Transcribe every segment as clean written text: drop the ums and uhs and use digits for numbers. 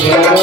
Radha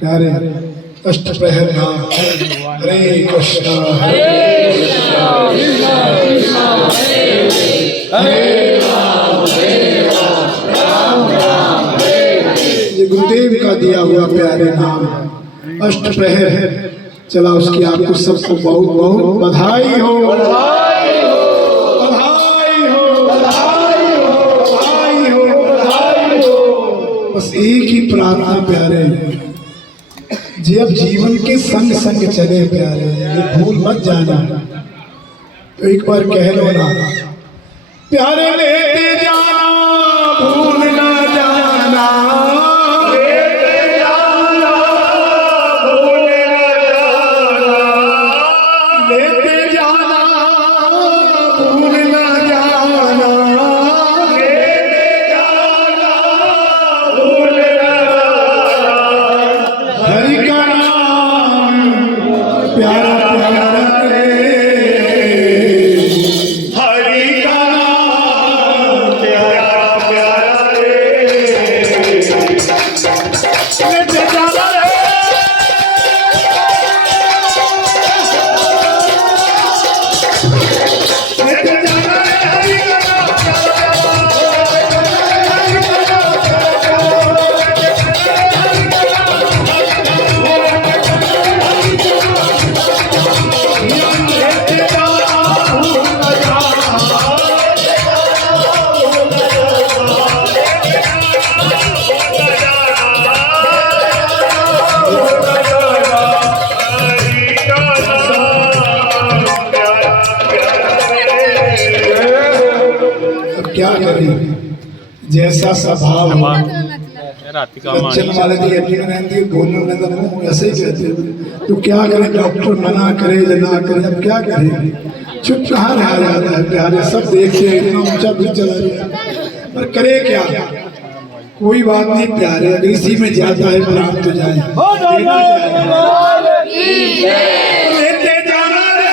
प्यारे अष्ट प्रहर नाम हरे कृष्णा हरे कृष्णा ये गुरुदेव का दिया हुआ प्यारे नाम अष्ट प्रहर है। चला उसकी आपको सबको बहुत बहुत बधाई हो, बधाई हो, बधाई हो, बधाई हो, बधाई हो, बधाई हो। बस एक ही प्रार्थना प्यारे, जब जीवन के संग संग चले प्यारे, ये भूल मत जाना। तो एक बार कह लो ना, प्यारे लेते जाना भूल ना जाना, लेते जाना भूल ना जाना, लेते जाना भूल ना जाना, लेते जाना भूल ना जाना। हरि का नाम प्यारा प्यारा रे, हरि का नाम प्यारा प्यारा रे, लेते जाना रे, लेते जाना रे, हरि का नाम प्यारा क्या करें, जैसा स्वभाव बच्चन वाले की यकीन रहती है, बोलने में तो मुंह ऐसे ही कहते हैं। तो क्या करें, डॉक्टर मना करे या ना करे, अब क्या करें, चुप कहाँ रहा जाता है प्यारे। सब देखिए इतना ऊंचा भी चला गया, पर करे क्या, कोई बात नहीं प्यारे, अगर इसी में जाता है प्राण तो जाए। लेते जाना रे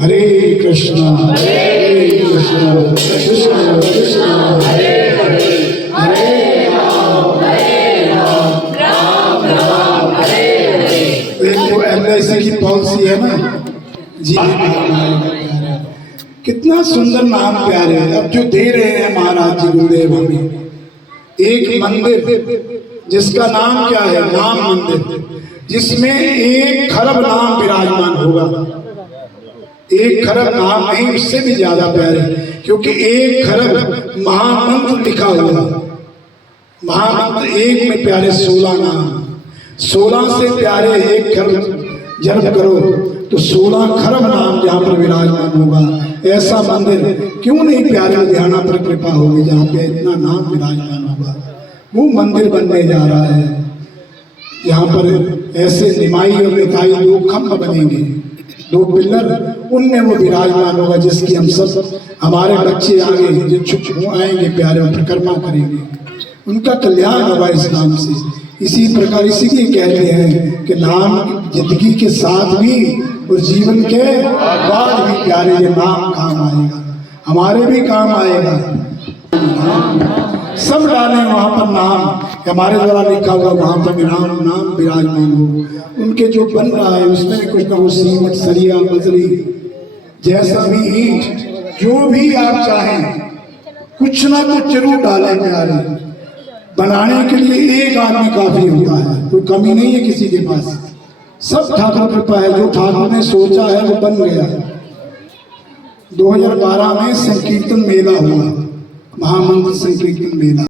हरे कृष्णा कृष्ण कृष्ण हरे हरे हरे राम राम राम हरे हरे। एक तो LIC की पॉलिसी है ना जी, कितना सुंदर नाम प्यारे है। अब जो दे रहे हैं महाराज जी गुरुदेव हमें एक मंदिर जिसका नाम क्या है, नाम मंदिर, जिसमें 1 खरब नाम विराजमान होगा। 1 खरब नाम नहीं, उससे भी ज्यादा प्यारे, क्योंकि 1 खरब महामंत्र लिखा हुआ। महामंत्र 1 में प्यारे 16 नाम, 16 से प्यारे 1 खरब जप करो तो 16 खरब नाम जहाँ पर विराजमान होगा। ऐसा मंदिर क्यों नहीं प्यारे लुधियाना पर कृपा होगी जहाँ पे इतना नाम विराजमान होगा। वो मंदिर बनने जा रहा है, यहाँ पर ऐसे निमाई और निताई 2 खंभ बनेंगे, 2 पिलर, उनमें वो विराजमान होगा, जिसकी हम सब हमारे बच्चे आगे जो छुप आएंगे प्यारे परिक्रमा करेंगे, उनका कल्याण होगा इस नाम से। इसी प्रकार इसीलिए कहते हैं कि नाम जिंदगी के साथ भी और जीवन के बाद भी प्यारे ये नाम काम आएगा, हमारे भी काम आएगा। सब डालें वहाँ पर नाम, हमारे द्वारा लिखा हुआ वहाँ पर नाम विराजमान हो। उनके जो बन रहा है उसमें कुछ ना कुछ सीमेंट, सरिया, बजरी, जैसा भी ईंट, जो भी आप चाहें कुछ ना कुछ जरूर डालें प्यारे। बनाने के लिए 1 आदमी काफी होता है, कोई कमी नहीं है किसी के पास। सब ठाकुर कृपा है, जो ठाकुर ने सोचा है वो बन गया। 2012 में संकीर्तन मेला हुआ, महामंत्र संकीर्तन मेला।